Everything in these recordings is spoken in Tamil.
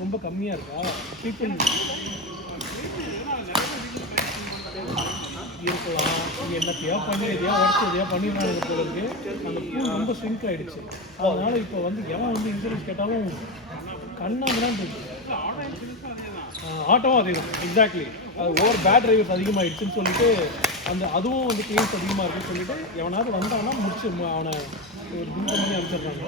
ரொம்ப கம்மியாக இருக்கா? பீப்புள் இருக்கலாம். இது என்னத்தையோ பண்ணி எதையோ உடச்சி எதையோ பண்ணிடுறாங்க போல இருக்கு. அந்த பூல் ரொம்ப ஸ்விங்க் ஆகிடுச்சு. அதனால இப்போ வந்து எவன் வந்து இன்சூரன்ஸ் கேட்டாலும் கண்ணாமதான் இருக்கு. ஆட்டோவும் அதே தான், எக்ஸாக்ட்லி. அது ஓவர் பேட் டிரைவர்ஸ் அதிகமாகிடுச்சுன்னு சொல்லிட்டு அதுவும் வந்து கிளைம்ஸ் அதிகமாக இருக்குன்னு சொல்லிட்டு எவனாவது வந்தாங்கன்னா முடிச்சு அவனை ஒரு பில் பண்ணி அனுப்பிச்சிடுறாங்க.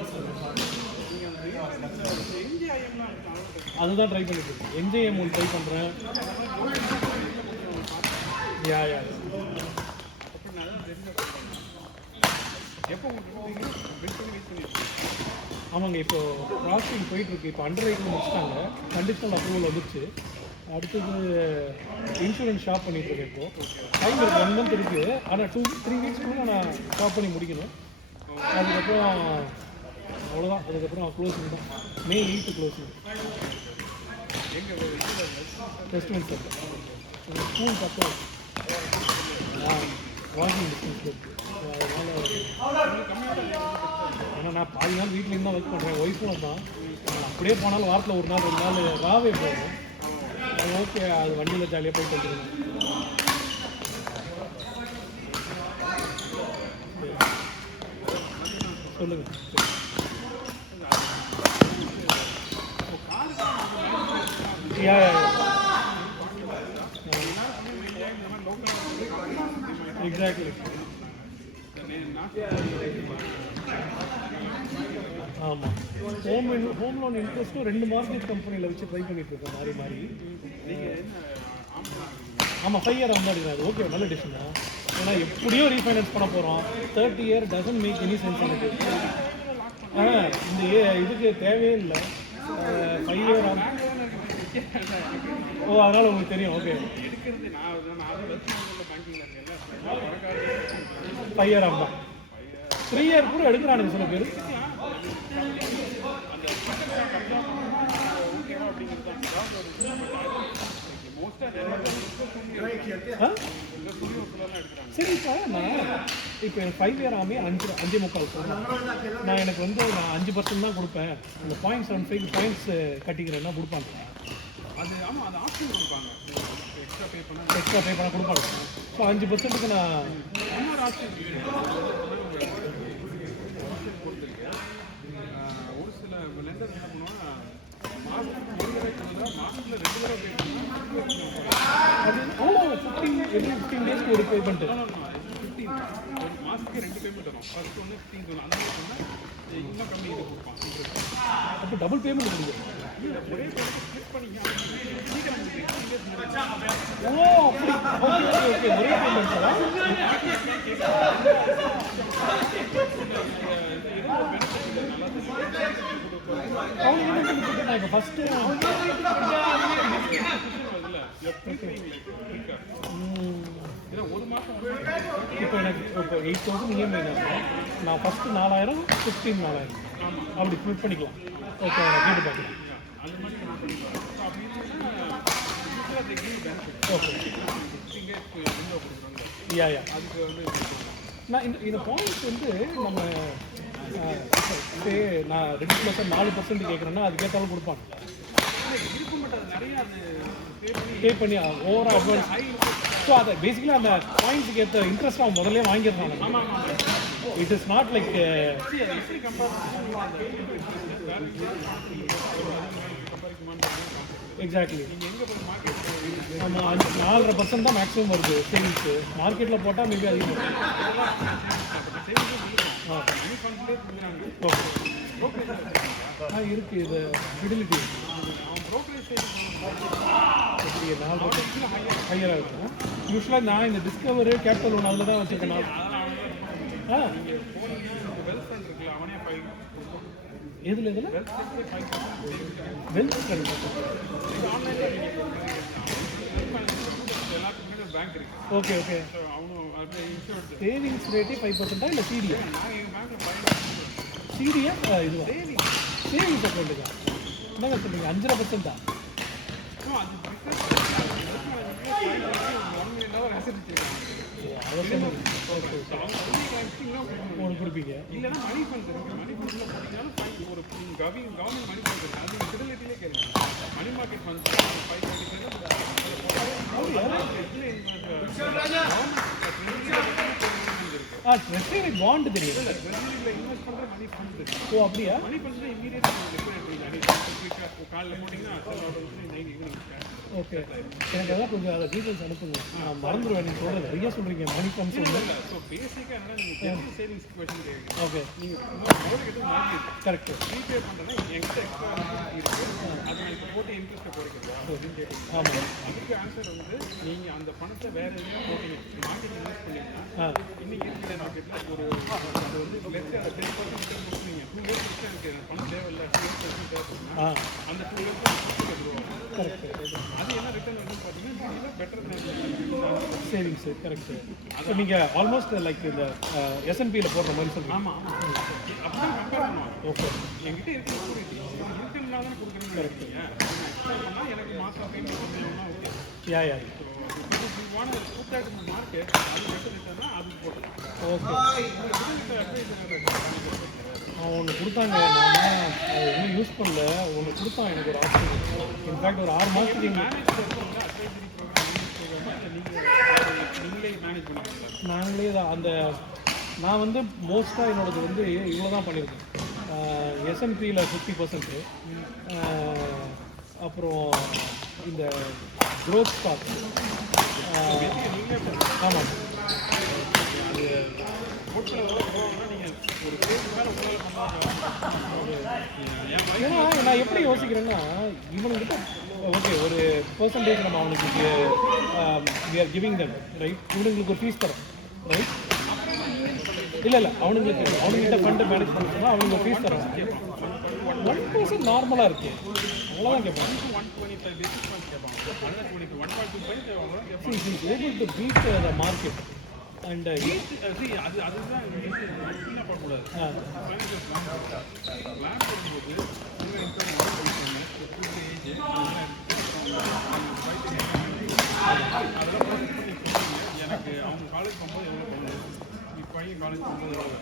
அதுதான் ட்ரை பண்ணிட்டு இருக்கேன். என்ஜேஎம் ஒன்று ட்ரை பண்ணுறேன். ஆமாங்க, இப்போ ப்ராசஸிங் போயிட்டுருக்கு. இப்போ அண்டர் ரைட்டில் முடிச்சிட்டாங்க, கண்டிஷனல் அப்ரூவல் வந்துச்சு. அடுத்தது இன்சூரன்ஸ் ஷாப் பண்ணிட்டுருக்கேன். இப்போது டைம் இருக்குது, 1 மந்த் இருக்குது. ஆனால் 2-3 வீக்ஸ்க்குள்ளே நான் ஷாப் பண்ணி முடிக்கணும். அதுக்கப்புறம் அவ்வளோதான். அதுக்கப்புறம் க்ளோசிங் தான். May 8 closing. Festival sir school பக்கம் வாக்கிங் டிஸ்டன்ஸ் இருக்குது. அதனால் ஏன்னா நான் பாதி நாள் வீட்லேருந்து தான் ஒர்க் பண்ணுறேன். ஒய்ஃபும் தான். அப்படியே போனாலும் வாரத்தில் 1 நாள் 2 நாள் ராவே போகும். அது ஓகே, அது வண்டியில் ஜாலியாக போயிட்டு வந்துடுவேன். சொல்லுங்கள். எக்ஸாக்ட்லி. ஆமாம், ஹோம் லோன் இன்ட்ரெஸ்ட்டும் 2 மார்க்கெட் கம்பெனியில் வச்சு ட்ரை பண்ணிட்டு இருக்கோம் மாறி மாறி. ஆமாம், 5 இயர் வந்து அது ஓகே, நல்ல டிசிஷன் தான். ஏன்னா எப்படியோ ரீஃபைனான்ஸ் பண்ண போகிறோம். 30 year doesn't make any sense எனக்கு. இந்த இதுக்கு தேவையே இல்லை. 5 இயர் ஆகும். ஓ, அதனால் உங்களுக்கு தெரியும். ஓகே, 5 இயர் ஆகும். 3 இயர் கூட எடுக்கிறானுங்க சில பேர். சரிப்பா, நான் இப்போ எனக்கு 5 இயர் ஆகி 5.25 சொல்கிறேன். எனக்கு வந்து நான் 5% தான் கொடுப்பேன். இந்த 0.75 பாயிண்ட்ஸ் கட்டிக்கிறேன்னா கொடுப்பாங்க. அது ஆமாம், அது ஆப்ஷன் கொடுப்பாங்க. எக்ஸ்ட்ரா பே பண்ண கொடுப்பாங்க. ஸோ 5%க்கு நான் இன்னொரு ஆப்ஷன் ஒரு சில லெண்டர் என்ன பண்ணுவோம்னா மாதத்துக்கு 1 தடவை மாதத்தில் 2 தடவை பே அது 15 டேஸ்க்கு ஒரு பேமெண்ட். 15 ஒரு மாதத்துக்கு 2 பேமெண்ட் வரும். ஃபர்ஸ்ட் ஒன்று 15 அந்த மாதிரி சொன்னால் இன்னும் கம்மி இது கொடுப்பான். அப்போ டபுள் பேமெண்ட் கொடுக்கும். ஒரே பேமெண்ட் கிளிக் பண்ணிங்க. ஓ, அப்படி. ஓகே ஓகே, ஒரே பேமெண்ட் தான். அவங்க என்ன கொடுத்துருக்காங்க இப்போ ஃபஸ்ட்டு? இப்போ எனக்கு இப்போ 8,000 இஎம்ஐ நான் ஃபஸ்ட்டு 4,000 15 4,000 அப்படி ஃபில் பண்ணிக்கலாம். ஓகே, கேட்டு பார்க்கலாம். ஓகே, யா நான் இந்த பாயிண்ட்ஸ் வந்து நம்ம நான் 2% 4% கேட்குறேன்னா அதுக்கேற்றாலும் கொடுப்பாங்க. பே பண்ணி ஓவராக அட்வான்ஸ். ஸோ அதை பேசிக்கலி அந்த பாயிண்ட்ஸுக்கு ஏற்ற இன்ட்ரெஸ்ட் அவன் முதல்ல வாங்கிடுறாங்க. It is not like exactly. ஆமாம், 4.5% தான் மேக்ஸிமம் வருது சேவிங்ஸு. மார்க்கெட்டில் போட்டால் மேபி அதிகமாக. ஓகே, இருக்குது இது ஃபிடிலிட்டி. எப்படி 4 ஹையராக இருக்கும். யூஸ்வலாக நான் இந்த டிஸ்கவரு கேபிட்டல் ஒன்று அதில் தான் வச்சுருக்கேன் நான். எதில் வெல்த் ஓகே ஓகே. சேவிங்ஸ் ரேட்டே 5% இல்லை சிடியா? சிடியா இதுவா? சேவிங்ஸ் அக்கௌண்ட்டு தான். என்னங்க சொல்லுங்கள், 5.5% தான். ஒன்று கொடுப்பீங்க. இல்லைன்னா மணி ஃபண்ட் இருக்குது. மணி ஃபண்டில் பார்த்தீங்கன்னா ஒரு கவர்மெண்ட் மணி ஃபண்ட் இருக்குது. அது ஃபிடிலிட்டிலே கேட்குறாங்க. ட்ரெஷரி பாண்ட் தெரியும். இல்லை ட்ரெஷரியில் இன்வெஸ்ட் பண்ணுற மணி ஃபண்ட் தெரியும். ஓ அப்படியா? மணி ஃபண்ட் இமீடியட்டாக லிக்விடேட் பண்ணிக்கலாம். காலையில் போட்டிங்கன்னா செல் ஆர்டர் வந்து நைட் ஈவினிங். ஓகே, எனக்கு அதான் கொஞ்சம் அதை டீட்டெயில்ஸ் அனுப்புங்க. நான் மறந்துடுவேன். நீங்கள் சொல்கிறது நிறைய சொல்கிறீங்க மணி ஃபண்ட்ஸ் ஒன்று. ஸோ பேசிக்காக என்னன்னா நீங்கள் சேவிங்ஸ் கொஷின் கேட்குறீங்க. ஓகே, நீங்கள் முதல்ல கிட்ட மாற்றி கரெக்ட். ரீபே பண்ணுறேன்னா எங்கிட்ட எக்ஸ்ட்ரா இருக்குது, அதை நான் இப்போ போட்டு இன்ட்ரெஸ்ட்டை குறைக்கிறேன் அப்படின்னு கேட்டீங்க. ஆமாம், அதுக்கு ஆன்சர் வந்து நீங்கள் அந்த பணத்தை வேறு எதுவும் போட்டீங்க மார்க்கெட் இன்வெஸ்ட் பண்ணிங்கன்னா இன்னைக்கு இருக்கிற மார்க்கெட்டில் ஒரு அது வந்து லெஸ் 10% ரிட்டர்ன் கொடுத்துருங்க. 2 இயர்ஸ் வச்சு எனக்கு பணம் தேவையில்லை, 2 இயர்ஸ் தேவைப்படுதுன்னா அந்த 2 இயர்ஸ் கரெக்ட். அது என்ன ரிட்டர்ன் வந்து பார்த்தீங்கன்னா பெட்டர் சேவிங்ஸு. கரெக்ட். ஸோ நீங்கள் ஆல்மோஸ்ட் லைக் இந்த எஸ்என்பியில் போடுற மாதிரி சொல்கிறீங்க. ஆமாம் ஆமாம், அப்படி கம்பேர் பண்ணுவாங்க. ஓகே, என்கிட்ட இருக்கிற இருக்குன்னா தானே கொடுக்குறேன்னு நினைக்கிறீங்க. எனக்கு மாதம் பேமெண்ட் பண்ணணும்னா ஓகே. யா மார்க்கெட் அது பெட்டர் ரிட்டர்னா அதுக்கு போட்டலாம். ஓகே, அட்வைஸ் அவன் ஒன்று கொடுத்தாங்க. நான் அது இன்னும் யூஸ் பண்ணல. ஒன்று கொடுத்தான் எனக்கு ஒரு ஆப்ஷன். இன்ஃபேக்ட் ஒரு 6 மாதத்துக்கு நாங்களே தான் அந்த நான் வந்து மோஸ்ட்டாக என்னோடது வந்து இவ்வளோ தான் பண்ணியிருக்கேன். எஸ்என்பியில் 50%, அப்புறம் இந்த க்ரோத் ஸ்டாக். ஆமாம், ஏன்னா நான் எப்படி யோசிக்கிறேன்னா இவனுக்கிட்ட ஓகே ஒரு பர்சன்டேஜ் நம்ம அவனுக்கு we are giving them right. இவனுங்களுக்கு ஒரு ஃபீஸ் தரோம் ரைட். இல்லை அவனுங்கிட்ட ஃபண்டு மேனேஜ் பண்ணுறோம்னா அவனுக்கு ஒரு ஃபீஸ் தரோம். 1% நார்மலாக இருக்கு, அவ்வளோதான் கேட்பாங்க. able to beat the market and அதுதான் பண்ணக்கூடாது. பிளான் பண்ணும்போது அதெல்லாம் எனக்கு அவங்க காலேஜ் போகும்போது எவ்வளோ பண்ணுது, இப்போ பையன் காலேஜ் போகும்போது எவ்வளோ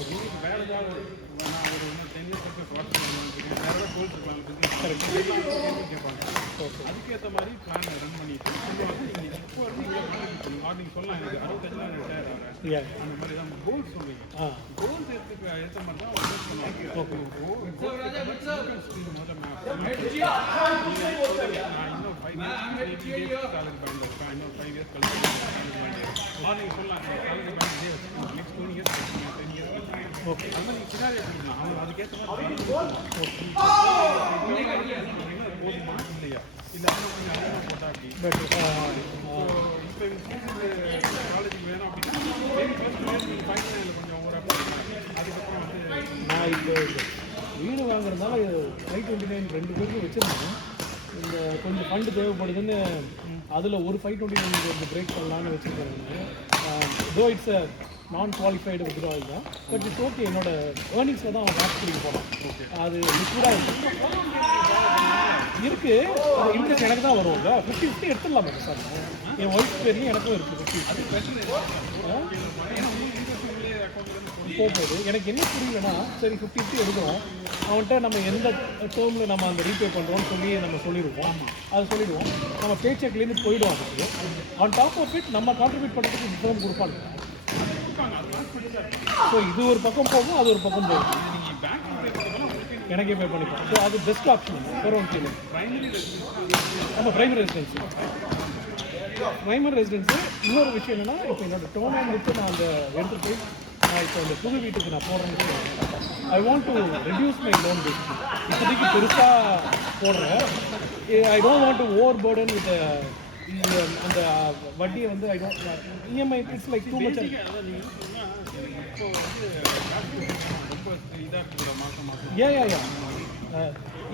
உங்களுக்கு வேறு ஏதாவது நான் ஒரு 10 இயர்ஸ் வாட்ச் வேறு ஏதாவது போயிட்டுருக்கலாம் பிஸ்னஸ் கேட்பாங்க. அதுக்கேற்ற மாதிரி பிளான் ரன் பண்ணிட்டு நீங்கள் இப்போ நீங்கள் சொல்லலாம் எனக்கு 65 எனக்கு ஷேர் ஆகிறேன் அந்த மாதிரி தான் கோல்ஸ் சொல்லுவீங்க. கோல்ஸ் ஏற்ற மாதிரி தான் ஒர்க் பண்ணுவாங்க. நான் இன்னும் 5 இயர்ஸ் காலேஜ் பேங்க் இருக்கேன், இன்னும் 5 இயர்ஸ் கழிச்சு நீங்கள் சொல்லலாம் college bank next 2 years 10 years okay. அது மாதிரி நீங்கள் சினாரியா பண்ணிக்கலாம். அவங்க அதுக்கேற்ற மாதிரி போதுமா இல்லையா இல்லை கொஞ்சம் அதிகமாக போட்டா அப்படி இப்போ காலேஜுக்கு வேணும் அப்படின்னா கொஞ்சம் ஒரு அதுக்கப்புறம் வந்து நான் இப்போ வீடு வாங்குறதுனால 529 2 பேருக்கு வச்சுருந்தேன். இந்த கொஞ்சம் ஃபண்டு தேவைப்படுதுன்னு அதில் ஒரு 529 கொஞ்சம் பிரேக் பண்ணலான்னு வச்சுருக்கேன். தோ இட்ஸ் அ நான் குவாலிஃபைடு வித்ட்ராவல் தான், பட் இட்ஸ் ஓகே. என்னோட ஏர்னிங்ஸில் தான் அவன் காசு பிடிக்க போனான். அது லிக்விடாக இருக்குது. அது இன்ட்ரெஸ்ட் எனக்கு தான் வரும்ல. 50-50 எடுத்துடலாமா சார்? என் ஒய்ஃப் பேரையும் எனக்கும் இருக்குது 50 போகுது. எனக்கு என்ன புரியலன்னா சரி 50-50 எடுக்கிறோம், அவன்கிட்ட நம்ம எந்த டேர்மில் நம்ம அந்த ரீபே பண்ணுறோம்னு சொல்லி நம்ம சொல்லிடுவோம். அது சொல்லிடுவோம், நம்ம பே செக்லேருந்து போயிடுவோம். அதுக்கு ஆன் டாப் ஆஃப் இட் நம்ம கான்ட்ரிபியூட் பண்ணுறதுக்கு ரிட்டர்ன் கொடுப்பாங்க. ஸோ இது ஒரு பக்கம் போகும், அது ஒரு பக்கம் போகும். எனக்கே பே பண்ணிப்போம். ஸோ அது பெஸ்ட் ஆப்ஷன். ஃபோர் கீழே ஆமாம் ப்ரைமரி ரெசிடென்சி. ப்ரைமரி ரெசிடென்ஸு இன்னொரு விஷயம் என்னென்னா இப்போ என்னோடய டோன் விட்டு நான் அந்த எடுத்துகிட்டு போய் நான் இப்போ அந்த புது வீட்டுக்கு நான் போடுறேன்னு I want to reduce my loan basic. இப்போதைக்கு பெருசாக போடுறேன். I don't want to over burden with அந்த வட்டியை வந்து I don't EMI it's like too much.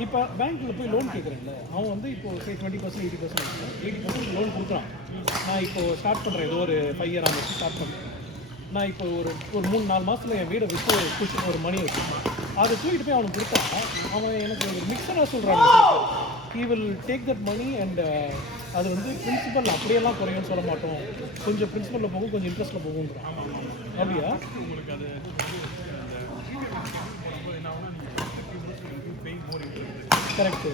இப்போ பேங்க்கில் போய் லோன் கேட்குறேன்ல, அவன் வந்து இப்போ 20% 80% லோன் கொடுக்குறான். நான் இப்போது ஸ்டார்ட் பண்ணுறேன், ஏதோ ஒரு 5 இயர் ஆகும் ஸ்டார்ட் பண்ணுறேன். நான் இப்போ ஒரு 3-4 மாதத்தில் என் வீடை விற்று குடிச்சு ஒரு மணி வச்சுருக்கேன். அதை தூக்கிட்டு போய் அவனுக்கு கொடுத்தா அவன் எனக்கு ஒரு மிக்சராக சொல்கிறாங்க. He will take that money and அது வந்து பிரின்சிபல் அப்படியெல்லாம் குறையும்னு சொல்ல மாட்டோம், கொஞ்சம் பிரின்சிபலில் போகும் கொஞ்சம் இன்ட்ரெஸ்ட்டில் போகுங்கிறான். அப்படியா? உங்களுக்கு அது கரெக்டு.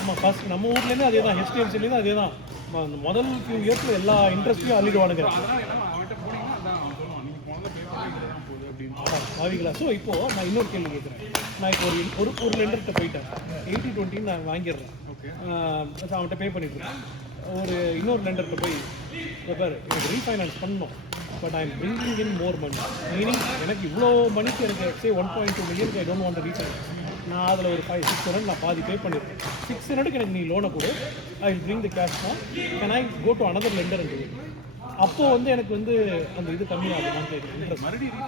ஆமாம், ஃபஸ்ட் நம்ம ஊர்லேருந்து அதே தான், ஹெச்டிஎஃப்சிலேருந்து அதே தான். முதல் ஃபியூ இயர்ஸில் எல்லா இன்ட்ரெஸ்ட்டையும் அள்ளிடுவானுங்க. பாவிங்களா. ஸோ இப்போது நான் இன்னொரு கேள்வி கேட்குறேன். நான் இப்போ ஒரு லெண்டர்கிட்ட போயிட்டேன், 80-20 நான் வாங்கிடுறேன், ஓகே அவன்கிட்ட பே பண்ணிட்டுருக்கேன். ஒரு இன்னொரு லெண்டர்கிட்ட போய் பாரு எனக்கு ரீஃபைனான்ஸ் பண்ணணும், but I am bringing in more money, meaning எனக்கு இவ்வளோ மணிக்கு எனக்கு say 1.2 million I don't want refinance. நான் அதில் ஒரு 600 நான் பாதி பே பண்ணியிருக்கேன். 600 எனக்கு நீ லோனை கொடு, I will bring the cash தான், can I go to another lender and அப்போது வந்து எனக்கு வந்து அந்த இது கம்மியாகுமான்னு கேட்குறேன் இன்ட்ரெஸ்ட். மறுபடியும்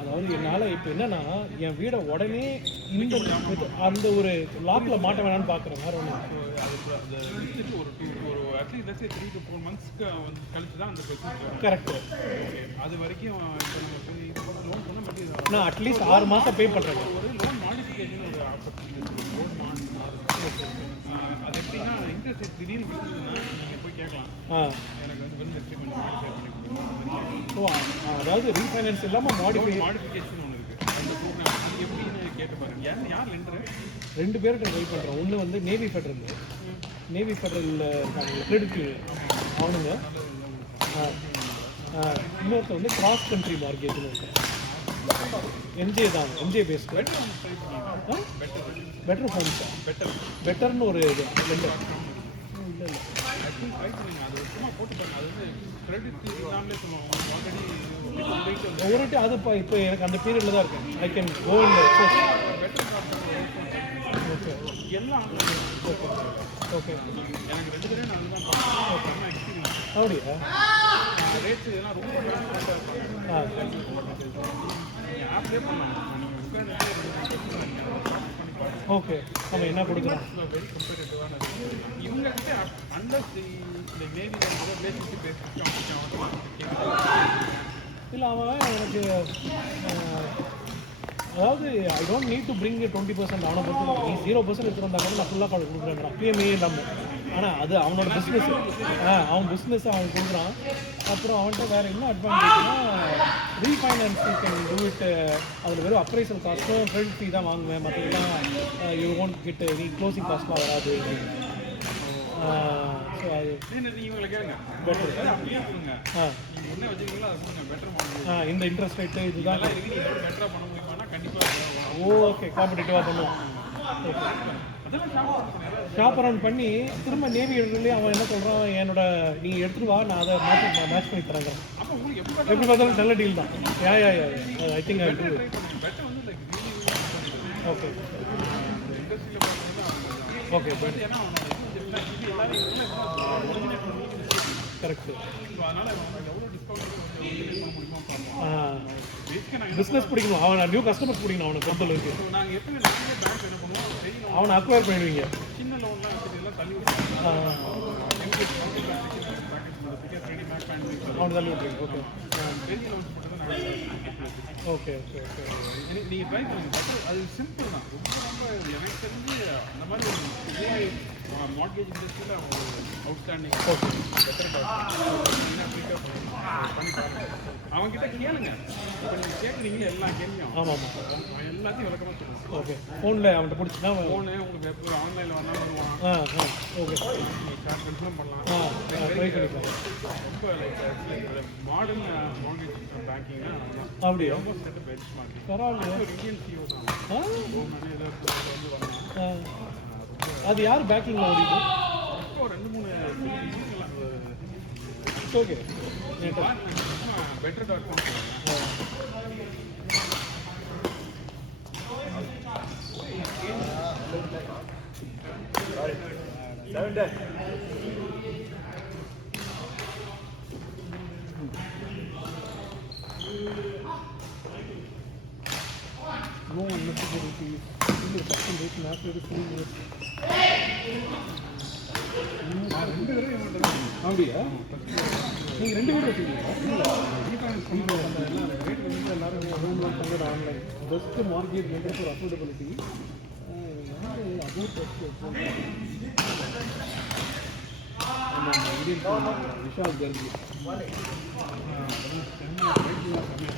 அதாவது என்னால் இப்போ என்னன்னா என் வீடை உடனே இந்த அந்த ஒரு லாக்கில் மாட்ட வேணான்னு பார்க்குறேன், வேறு ஒன்று. ஒரு அட்லீஸ்ட் 3 to 4 monthஸ்க்கு வந்து கழிச்சு தான் அந்த ப்ரொசீஜர் கரெக்டு. அது வரைக்கும் இப்போ நம்ம லோன் பண்ண மாட்டேங்குது. நான் அட்லீஸ்ட் 6 மாதம் பே பண்ணுறேன். ஒரு லோன் மாடிஃபிகேஷன் ஒரு ஆப்பர்ச்சுனிட்டி லோன் அது எப்படின்னா இன்ட்ரெஸ்ட் ரேட் திடீர்னு விழுந்ததுன்னா நீங்கள் போய் கேட்கலாம், எனக்கு வந்து பெனிஃபிட் கொஞ்சம் மாடிஃபை பண்ணி கொடுங்க. ஸோ அதாவது ரீஃபைனான்ஸ் இல்லாமல் மாடிஃபிகேஷன் ஒன்று இருக்குது, அந்த ப்ரோக்ராம் அது எப்படின்னு கேட்டு பாருங்க. யார் லெண்டரு? 2 பேர்கிட்ட ட்ரை பண்ணுறேன். ஒன்று வந்து நேவி ஃபெடரல் இருக்காங்க, கிரெடிட் அவனுங்க. இன்னொருத்த வந்து கிராஸ் கண்ட்ரி மார்க்கெட்னு இருக்காங்க, எம்ஜே தான், எம்ஜே பேஸ்டு. பெட்டர் ஹோம்ஸா? பெட்டர்னு ஒரு இது லெண்டர். இல்லை இல்லை ஆக்சுவலி ட்ரை பண்ணுங்க, அது சும்மா போட்டு பாருங்க. அது வந்து கிரெடிட் இல்லாமலே சொல்லுவாங்க ஆல்ரெடி ஒவ்வொரு அது இப்போ எனக்கு அந்த பீரியடில் தான் இருக்கேன். I can go in better okay எல்லாம் ஓகே ஓகே. எனக்கு 2 தடவை நான் அதுதான் பார்த்தேன் எக்ஸ்பீரியன்ஸ். அப்படியா? ரேட்ஸ் இதெல்லாம் ரொம்ப ஆப்லேயே பண்ணலாம். ஓகே நம்ம என்ன கொடுக்குறோம்? வெரி கம்பேரிட்டிவான இவங்ககிட்ட அண்டர்ஸ் இந்த நேவி ரிலேஷன்ஷிப் இல்லை அவன் எனக்கு அதாவது I don't need to bring 20%. அவனை பொறுத்து நீ 0% எடுத்துருந்தா கூட நான் ஃபுல்லாக கால் கொடுக்குறேங்கிறான், பிஎம்ஏ இல்லாமல். ஆனால் அது அவனோட பிஸ்னஸ், அவன் பிஸ்னஸ் அவன் கொடுக்குறான். அப்புறம் அவன்கிட்ட வேறு என்ன அட்வான்டேஜ்னா refinance you can do it. அதில் வெறும் அப்ரைசல் காஸ்ட்டும் கிரெடிட் ஃபீ தான் வாங்குவேன், மற்றதெல்லாம் யூ ஒன்ட் கிட்ட நீ க்ளோசிங் காஸ்ட்லாம் வராது. ஸோ அது இவங்களை கேளுங்க பெட்டர். அப்படியே கொடுங்க, நீங்கள் என்ன வச்சுக்கீங்களோ அதை கொஞ்சம் பெட்டர் பண்ணுங்க. இந்த இன்ட்ரெஸ்ட் ரேட்டு இதுதான் இருக்கு, நீங்கள் பெட்டராக பண்ண முடியுமானா கண்டிப்பாக ஓகே காம்படிட்டிவாக பண்ணுவோம். ஓகே அதெல்லாம் ஷாப் அரவுண்ட் பண்ணி திரும்ப நேவி எடுத்துலேயே அவன் என்ன சொல்கிறான், என்னோட நீ எடுத்துட்டு வா நான் அதை மேட்ச் பண்ணி தரேங்கிறான். அப்போ உங்களுக்கு எப்படி பார்த்தாலும் நல்ல டீல் தான். Yeah I think I do. Better வந்து லைக் ஓகே இண்டஸ்ட்ரியில் பார்க்குறது ஓகே பட் ஏன்னா அவனோட இது எல்லாரும் கரெக்டு. ஸோ அதனால் எவ்வளோ டிஸ்கவுண்ட் பண்ண முடியுமா பார்ப்போம். பேசிக்காக நாங்கள் பிஸ்னஸ் பிடிக்கணும், அவன் நியூ கஸ்டமர்ஸ் பிடிக்கணும் அவனை பொறுத்தளவுக்கு. நாங்கள் எப்படி நிறைய பேங்க் என்ன பண்ணுவோம், பெரிய loan, அவனை அக்வயர் பண்ணிடுவீங்க. சின்ன லோன்லாம் வச்சுட்டு எல்லாம் தள்ளி விட்டுருவோம். அவனை தள்ளி விட்டுருங்க. ஓகே பெரிய லோன்ஸ் மட்டும் தான் நாங்கள் ஓகே ஓகே ஓகே. நீங்கள் ட்ரை பண்ணுங்க. பட் அது சிம்பிள் தான், ரொம்ப எனக்கு தெரிஞ்சு அந்த மாதிரி ஏஐ மார்க்கெட் இண்டஸ்ட்ரியில் அவுட்ஸ்டாண்டிங் ஓகே பெட்டர் பண்ணி பாருங்க. அவங்ககிட்ட கேளுங்க, இப்போ நீங்கள் கேட்குறீங்களே எல்லா கேள்வியும் ஆமாம் ஆமாம் அவன் எல்லாத்தையும் விளக்கமாக சொல்லுவாங்க. ஓகே ஃபோனில் அவன்கிட்ட பிடிச்சினா ஃபோனு உங்களுக்கு எப்போ ஆன்லைனில் வரலாம் பண்ணுவான், ஓகே நீங்கள் சார்ஜ் கன்ஃபார்ம் பண்ணலாம். ட்ரை பண்ணிக்கலாம். ரொம்ப லைக் மாடர்ன் மார்க்கெட் பேங்கிங்னா அப்படியா? ரொம்ப செட் பெஞ்ச் மார்க்கெட். பரவாயில்லையா? ஒரு இந்தியன் சிஓ தான் வந்து வரலாம். அது யார் பேக்கிங்கில் ஓடிது? இப்போ 2-3 okay better.com. No unnecessary fees. The second rate not very full. அப்படியா? நீங்கள் 2 பேரும் வச்சுருக்கீங்களா? எல்லாரும் ஹோம் லோன் பண்ணுறது online best market maintain for affordability. Vishal கர்ஜி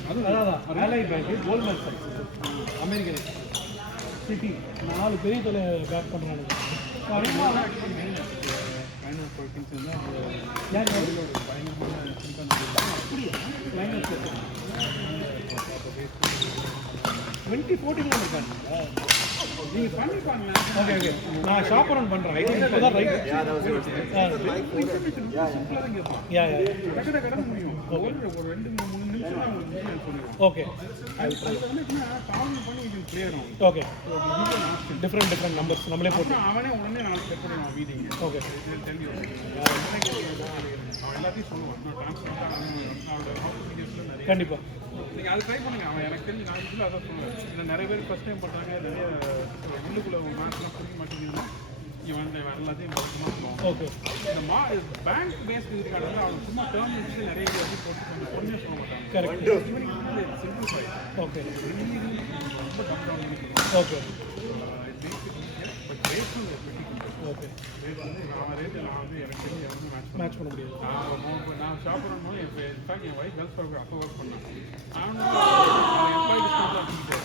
அதான் அலைட் பேங்க்கு, கோல்ட்மேன் சாக்ஸ், அமெரிக்கன் சிட்டி 4 பெரிய தொலை பேக் பண்ணுறாங்க. லைனர் ப்ரோட்டீன்ஸ் வந்து அந்த யார் யார் ஒரு பயங்கரமான சிம்பன் அப்படியா லைன் அப் 2014 இருக்காங்க நீங்கள் பண்ணிப்பாங்க. ஓகே ஓகே நான் ஷாப் ரன் பண்ணுறேன் ஐ திங்க் இப்போதான் ரைட் சிம்பிளாக தான் கேட்பான். யா யா கடை முடியும். ஒரு 2-3 நிமிஷம் தான் உங்களுக்கு சொல்லுவேன். ஓகே அது வந்து எப்படின்னா கால் பண்ணி இது கிளியர் ஆகும். ஓகே டிஃப்ரெண்ட் நம்பர்ஸ் நம்மளே போட்டு அவனே உடனே நான் செக் பண்ணுவான் மீட்டிங். ஓகே அவன் எல்லாத்தையும் சொல்லுவான். நான் ட்ரான்ஸ்பர் அவனோட ஆப்பர்ச்சுனிட்டிஸில் நிறைய கண்டிப்பாக நீங்கள் அது ட்ரை பண்ணுங்க. அவன் எனக்கு தெரிஞ்சு நான் இதில் அதான் சொல்லுவேன். இல்லை நிறைய பேர் ஃபஸ்ட் டைம் பண்ணுறாங்க, நிறைய உள்ளுக்குள்ளே மேத்ஸ்லாம் புரிய மாட்டேங்குதுன்னா இவன் எல்லாத்தையும் மொத்தமாக சொல்லுவான். ஓகே இந்த பேங்க் பேஸ்ட் இருக்காங்க, அவங்க சும்மா டேர்ம் வச்சு நிறைய இது போட்டு ஒன்றே சொல்ல மாட்டாங்க. கரெக்ட் சிம்பிளிஃபை ஓகே ரொம்ப கம் டவுன் இருக்கு. Okay but rate okay rate வந்து நான் ரேட்டு நான் வந்து எனக்கு தெரிஞ்சு யாருமே மேட்ச் பண்ண முடியாது நான் ஷாப் பண்ணும்போது இன்ஃபேக்ட் என் ஒய்ஃப் கேர்ள்ஸ் பார்க்க அப்போ ஒர்க் பண்ணேன். நானும் எம்ப்ளாயி டிஸ்கவுண்ட்லாம் கொடுத்துட்டேன்.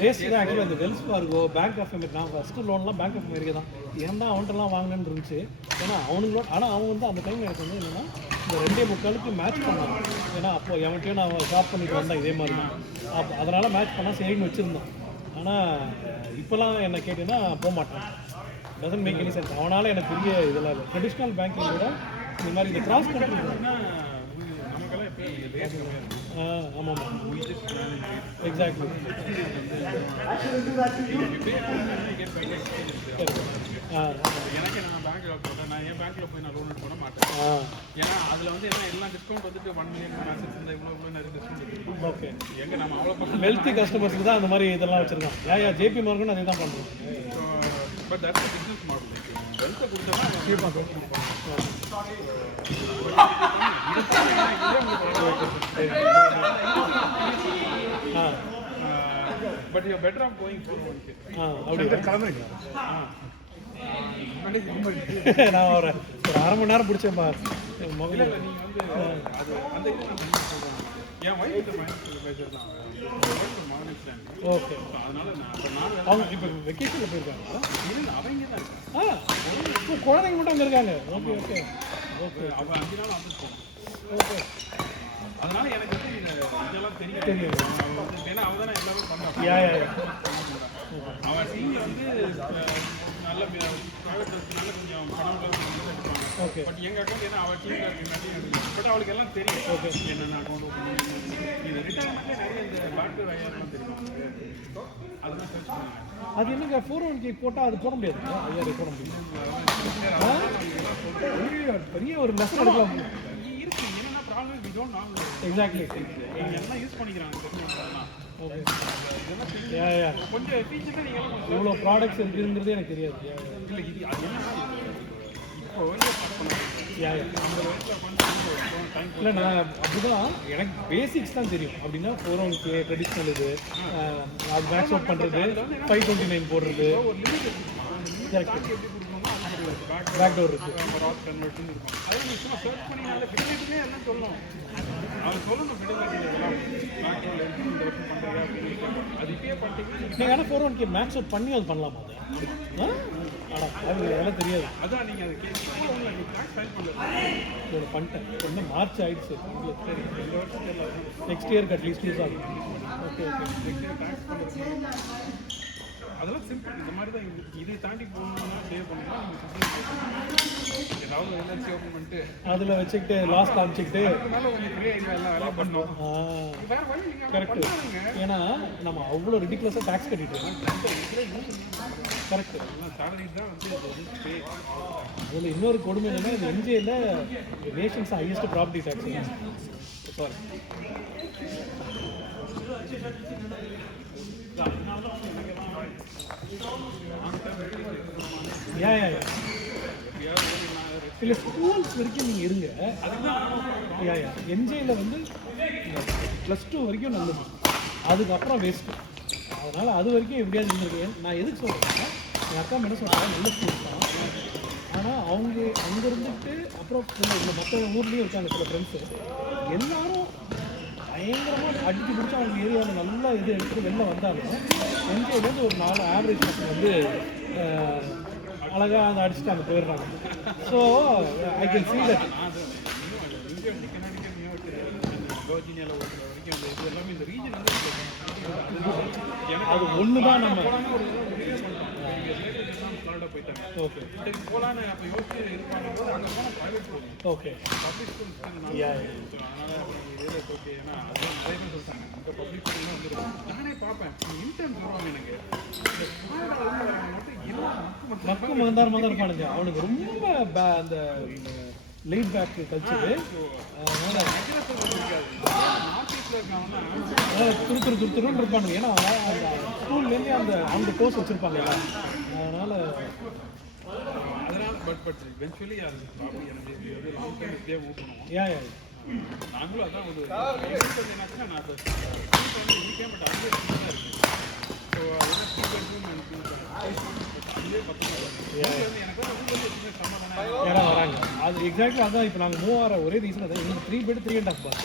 வேஸ்ட் தான் ஆக்சுவலி அந்த வெல்ஸ் ஃபார்கோ பேங்க் ஆஃப் அமெரிக்கா நான் ஃபஸ்ட்டு லோன்லாம் பேங்க் ஆஃப் அமெரிக்கா தான் ஏன் தான் அவன்கிட்டலாம் வாங்கினேன்னு இருந்துச்சு. ஏன்னா அவனுங்களோட ஆனால் அவன் வந்து அந்த டைம் எனக்கு வந்து என்னென்னா இந்த 2:45 மேட்ச் பண்ணான். ஏன்னா அப்போ எவன்கிட்டயும் நான் ஷாப் பண்ணிட்டு வந்தேன் இதே மாதிரி தான். அப்போ அதனால் மேட்ச் பண்ணால் சரின்னு வச்சுருந்தான். ஆனால் இப்போலாம் என்ன கேட்டீங்கன்னா போக மாட்டான். Doesn't make any sense. அவனால் எனக்கு பெரிய இதெல்லாம் இல்லை. ட்ரெடிஷ்னல் பேங்கிங் விட இந்த மாதிரி இந்த கிராஸ் கண்ட்ரி நமக்கெல்லாம் எப்பயும் ரேட் கம்மியாக ஆமாம் எக்ஸாக்ட்லி எனக்கு நான் பேங்க்ல போட்டேன். நான் என் பேங்க்ல போய் நான் லோன் எடுத்து பண்ண மாட்டேன். ஏன்னா அதில் வந்து என்ன எல்லாம் டிஸ்கவுண்ட் வந்துட்டு 1 மில்லியன் மேட்சஸ் இந்த இவ்வளோ நிறைய டிஸ்கவுண்ட். ஓகே எங்க நம்ம அவ்வளோ வெல்த்தி கஸ்டமர்ஸ்க்கு தான் அந்த மாதிரி இதெல்லாம் வச்சுருக்கான். யா ஜேபி மார்கன் அதே தான் பண்ணுறோம். But that's a business model. வெல்த்தை கொடுத்தா but you better off going forward. அப்படி கிளம்புறீங்க நான் ஒரு 1/2 மணி நேரம் பிடிச்சேன் இல்லை நீங்கள் வந்து அது அந்த இது நான் பண்ணி சொல்கிறேன். என் ஒய்ஃப் பேசுறது தான் ஓகே அதனால நான் அவங்க இப்போ வெக்கேஷனில் போயிருக்காங்களா? இல்லை அவங்க தான் இருக்காங்க. இப்போ குழந்தைங்க மட்டும் அங்கே இருக்காங்க. ஓகே ஓகே ஓகே அவன் 5 நாள் வந்துருக்கோம். ஓகே அதனால எனக்கு வந்து இதெல்லாம் தெரியும். ஏன்னா அவன் தானே எல்லாமே பண்ணான். யா யா அவன் டீமில் வந்து நல்ல ப்ரைவேட் நல்ல கொஞ்சம் பணம் ஓகே பட் எங்கள் அக்கௌண்ட் ஏன்னா அவள் டீமில் இருக்கு. பட் அவளுக்கு எல்லாம் தெரியும். ஓகே என்னென்ன அக்கௌண்ட் ஓப்பன் பண்ணி இது ரிட்டையர்மெண்ட்லேயே நிறைய இந்த பேங்க் ஐயாயிரம் தெரியும். அதெல்லாம் சர்ச் பண்ணுவேன். அது என்னங்க 401k போட்டால் அது போட முடியாது. 5000 போட முடியும். பெரிய ஒரு லெசன் எடுக்கலாம். இருக்கு என்னென்ன problem we don't know. Exactly நீங்கள் எல்லாம் யூஸ் பண்ணிக்கிறாங்க தெரியும். ஓகே இதெல்லாம் தெரியும். யா யா கொஞ்சம் ஃபீச்சர்ஸாக நீங்கள் இவ்வளோ ப்ராடக்ட்ஸ் இருக்குங்கிறதே எனக்கு தெரியாது. இல்லை இது அது என்ன இப்போ வந்து ஸ்டார்ட் பண்ணுறேன். யா யா 50 வயசில் கொஞ்சம் டைம் இல்லை நான் அப்படிதான் எனக்கு பேசிக்ஸ் தான் தெரியும். அப்படின்னா 401k ட்ரெடிஷ்னல் இது அது மேக்ஸ் அவுட் பண்ணுறது 529 போடுறது ஒரு லிமிட் கரெக்ட் எப்படி கொடுக்கணுமோ அது பேக் டோர் இருக்குது. ராக் கன்வெர்ஷன் இருக்கும். அதே நீ சும்மா சர்ச் பண்ணினால பிடிக்கிட்டே எல்லாம் சொல்லணும். அவன் சொல்லணும் பிடிக்கிட்டு இதெல்லாம் பேக் டோரில் இருக்கு இந்த வருஷம் பண்ணுறதா அப்படின்னு. அது இப்பயே பண்ணிட்டீங்கன்னா நீங்கள் ஆனால் 401k மேக்ஸ் அவுட் பண்ணி அது பண்ணலாமா? அது ஆனால் அது எல்லாம் தெரியாது. அதான் நீங்கள் அது கேட்கணும். உங்களை நீ டேக்ஸ் ஃபைல் பண்ணுறது இதை பண்ணிட்டேன். இன்னும் மார்ச் ஆகிடுச்சு. சரி இந்த வருஷம் தெரியல. நெக்ஸ்ட் இயருக்கு அட்லீஸ்ட் யூஸ் ஆகும். Okay okay next year tax பண்ணுறது அதெல்லாம் சிம்பிள். இந்த மாதிரி தான் இதை தாண்டி போகணும்னா சேவ் பண்ணலாம். நீங்கள் ஏதாவது எல்எல்சி ஓப்பன் பண்ணிட்டு அதில் வச்சுக்கிட்டு லாஸ் காமிச்சிக்கிட்டு அதனால கொஞ்சம் ஃப்ரீ ஆகிடும். எல்லாம் வேலை பண்ணோம். வேறு வழி நீங்கள் கரெக்டு. ஏன்னா நம்ம அவ்வளோ ரிடிகுலஸாக டேக்ஸ் கட்டிட்டு கரெக்டு. சேலரி தான் வந்து பே. அதில் இன்னொரு கொடுமை என்னன்னா இந்த என்ஜியில் nation's highest property tax. Sorry yeah yeah yeah இல்லை ஸ்கூல்ஸ் வரைக்கும் நீங்கள் இருங்க. யா யா என்ஜியில் வந்து +2 வரைக்கும் நல்லது. அதுக்கப்புறம் வேஸ்ட்டு. அதனால் அது வரைக்கும் எப்படியாவது இருந்திருக்கேன். நான் எதுக்கு சொல்கிறேன்னா என் அக்கா என்ன சொல்கிறேன் நல்ல ஸ்கூல்ஸ் தான். ஆனால் அவங்க அங்கே இருந்துட்டு அப்புறம் இந்த மற்ற ஊர்லேயும் இருக்காங்க சில ஃப்ரெண்ட்ஸு எல்லாரும் பயங்கரமாக அடிச்சு பிடிச்சி அவங்க ஏரியாவில் நல்லா இது எடுத்து வெளில வந்தாலும் என்ஜிலேருந்து ஒரு 4 ஆவரேஜ் பசங்க வந்து அழகாக அதை அடிச்சுட்டு அங்கே போயிடுறாங்க. So I can see that. அது இங்கே வந்து கர்நாடகா வர்ஜீனியாவில் ஓட்டுற வரைக்கும் அந்த இது எல்லாமே இந்த ரீஜன் வந்து எனக்கு அது ஒன்று தான் நம்ம போகலான்னு ஒரு ஃப்ளாரிடா போயிட்டாங்க. ஓகே இதுக்கு போகலான்னு அப்போ யோசிச்சு இது பண்ணும்போது அங்கே போனால் private school okay public school அதனால் இதில் ஓகே ஏன்னா அது நிறைய பேர் சொல்லிட்டாங்க இந்த பப்ளிக் ஸ்கூல்லாம் வந்துருக்கும். நானே பார்ப்பேன் இன்டர்ன்ஸ் வருவாங்க எனக்கு இந்த ஃப்ளாரிடாவில் வரவங்க மட்டும் எல்லாம் மக்கு மகந்தாரமாக தான் இருப்பானுங்க. அவனுக்கு ரொம்ப அந்த லைட் பேக் கல்ச்சரு. அதனால் துருத்துருன்னு இருப்பானுங்க. ஏன்னா அந்த ஸ்கூல்லேருந்தே அந்த கோர்ஸ் வச்சுருப்பாங்க எல்லாம். அதனால் பட் எவென்ச்சுவலி அது ப்ராப்ளம் எனக்கு வந்து லாங் டைம் இப்படியே மூவ் பண்ணுவோம். ஏன் நாங்களும் அதான் ஒரு என்னாச்சுன்னா நான் இப்போ வந்து இருக்கேன் பட் அங்கே தான் இருக்குது. ஸோ அதோட 2 bedroom and 2 இதுவே 10 வந்து எனக்கு வந்து எப்பவுமே சமாதானம் யாராவது வராங்க. அது எக்ஸாக்ட்லி அதான் இப்போ நாங்கள் மூவ் ஆகிற ஒரே ரீசன் அதான். எங்களுக்கு 3 bed 3.5 bath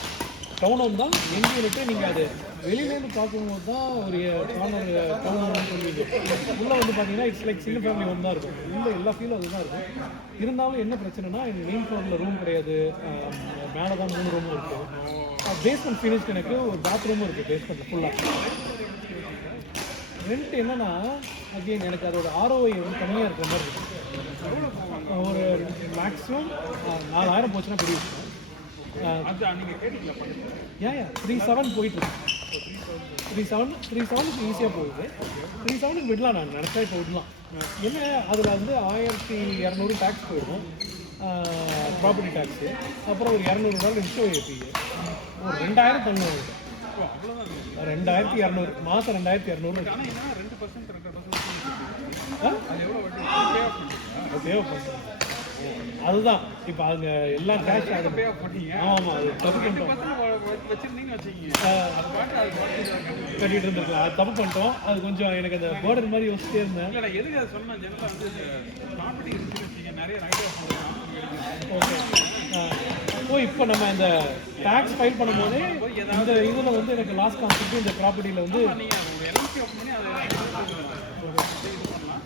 டவுன் ஹோம் தான். எங்கேட்டு நீங்கள் அது வெளியிலேருந்து பார்க்கும்போது தான் ஒரு கார்னர் டவுன் ஹோம்னு சொல்லுவீங்க. உள்ளே வந்து பார்த்தீங்கன்னா இட்ஸ் லைக் சின்ன ஃபேமிலி ஹோம் தான் இருக்கும். உள்ளே எல்லா ஃபீலும் அதுதான் இருக்கும். இருந்தாலும் என்ன பிரச்சனைனா எங்கள் மெயின் ஃப்ளோரில் ரூம் கிடையாது. மேலே தான் 3 ரூமும் இருக்குது. பேஸ்மெண்ட் ஃபினிஷ்ட் எனக்கு ஒரு பாத்ரூமும் இருக்குது பேஸ்மெண்ட்டில் ஃபுல்லாக. ரெண்ட் என்னன்னா அகெயின் எனக்கு அதோட ROI வந்து கம்மியாக இருக்கிற மாதிரி இருக்கும். ஒரு மேக்ஸிமம் 4000 போச்சுன்னா பெரிய விஷயம். நீங்கள் கேட்டீங்களா ஏன் 3.7 போயிட்டு இருக்கு. 3.7க்கு ஈஸியாக போகுது. 3.7க்கு விடலாம். நான் நினச்சா இப்போ விடலாம். என்ன அதில் வந்து 1200 டேக்ஸ் போயிடும், ப்ராப்பர்ட்டி டேக்ஸு. அப்புறம் ஒரு $200 இன்ஸ்டோஏபி. ஒரு 2000 தங்கும். 2200 மாதம் 2200. ஆனால் என்ன 2% 2% தேவைப்படுது. அதுதான் இப்போ அவங்க எல்லாம் கேஷ் ஆகும். ஆமாம் அது தப்பு பண்ணிட்டோம். கட்டிகிட்டு இருந்திருக்கலாம். அது தப்பு பண்ணிட்டோம். அது கொஞ்சம் எனக்கு அந்த பேர்டன் மாதிரி யோசிச்சிட்டே இருந்தேன். எதுக்கு அதை சொன்னால் ஜெனரலாக வந்து ப்ராப்பர்ட்டி இருந்துச்சு நிறைய ஓகே. இப்போ நம்ம இந்த டேக்ஸ் ஃபைல் பண்ணும்போது இந்த இதில் வந்து எனக்கு லாஸ்ட் கான்செப்ட் இந்த ப்ராப்பர்ட்டியில் வந்து